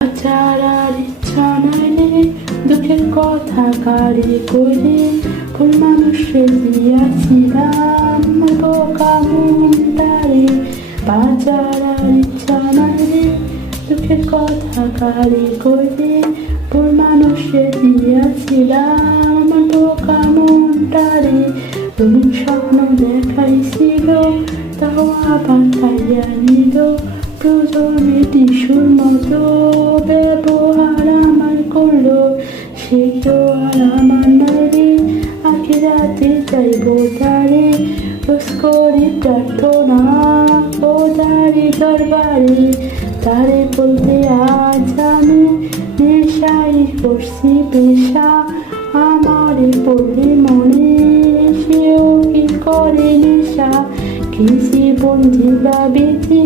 বাঁচার আর ইচ্ছা নাই রে, দুঃখের কথা কারে কইরে, ভুল মানুষে দিয়াছিলাম বোকা মনটারে। বাঁচার আর ইচ্ছা নাই রে, দুঃখের কথা কারে কইরে, ভুল মানুষে দিয়াছিলাম বোকা মনটারে। রঙিন স্বপ্ন দেখাইছিল, তাও আবার খাইয়া নিল, প্রয়োজনে টিসুর মতো ব্যবহার আমার করলো। সে তো আর আমার নাই রে, আখিরাতে চাইবো তারে, রোজ করি প্রার্থনা ও তারি দরবারে। তারে বলতে আজ আমি নেশাই করছি পেশা, আমারে পড়লে মনে সেও কি করে নেশা। কি জীবন দিবাবিধি,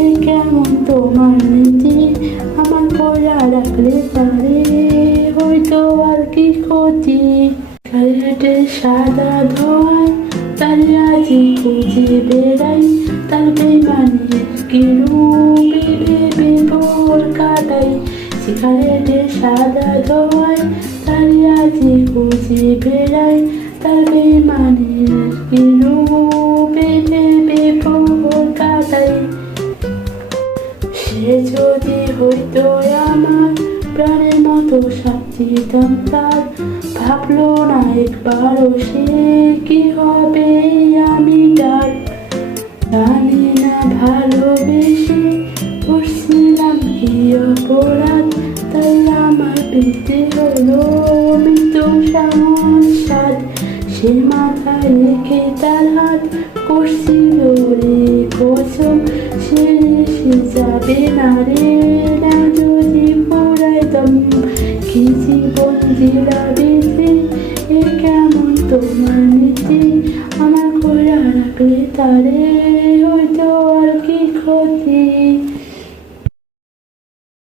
এ কেমন তোমার নীতি, আমার পড়া রাখলে পারে হয়তো আর কি ক্ষতি। সিগারেটে সাদা ধোঁয়ায় তার রাজি খুঁজে বেড়াই, তার বেমানের কি রূপে ভেবে ভোর কাটাই। সিগারেটে সাদা ধোঁয়ায় তার রাজি খুঁজে বেড়াই, তার বেমানের কি রূপে ভেবে ভোর কাটাই। সে যদি হইতো আমার প্রাণের মতো সাথী তার, ভাবলো না একবারও সে কি হবে আমি তার। জানি না ভালোবেসে করছিলাম কি অপরাধ, তাই আমার পেতে হলো মৃত্যু সংসাদ। সে মাথায় রেখে তার হাত করছিল রে কসম, সে যাবে না রে না যদি পুরাইতাম। কি জীবন দিলাবিধি, এ কেমন তোমার নীতি, আমার খোলা রাখলে তারে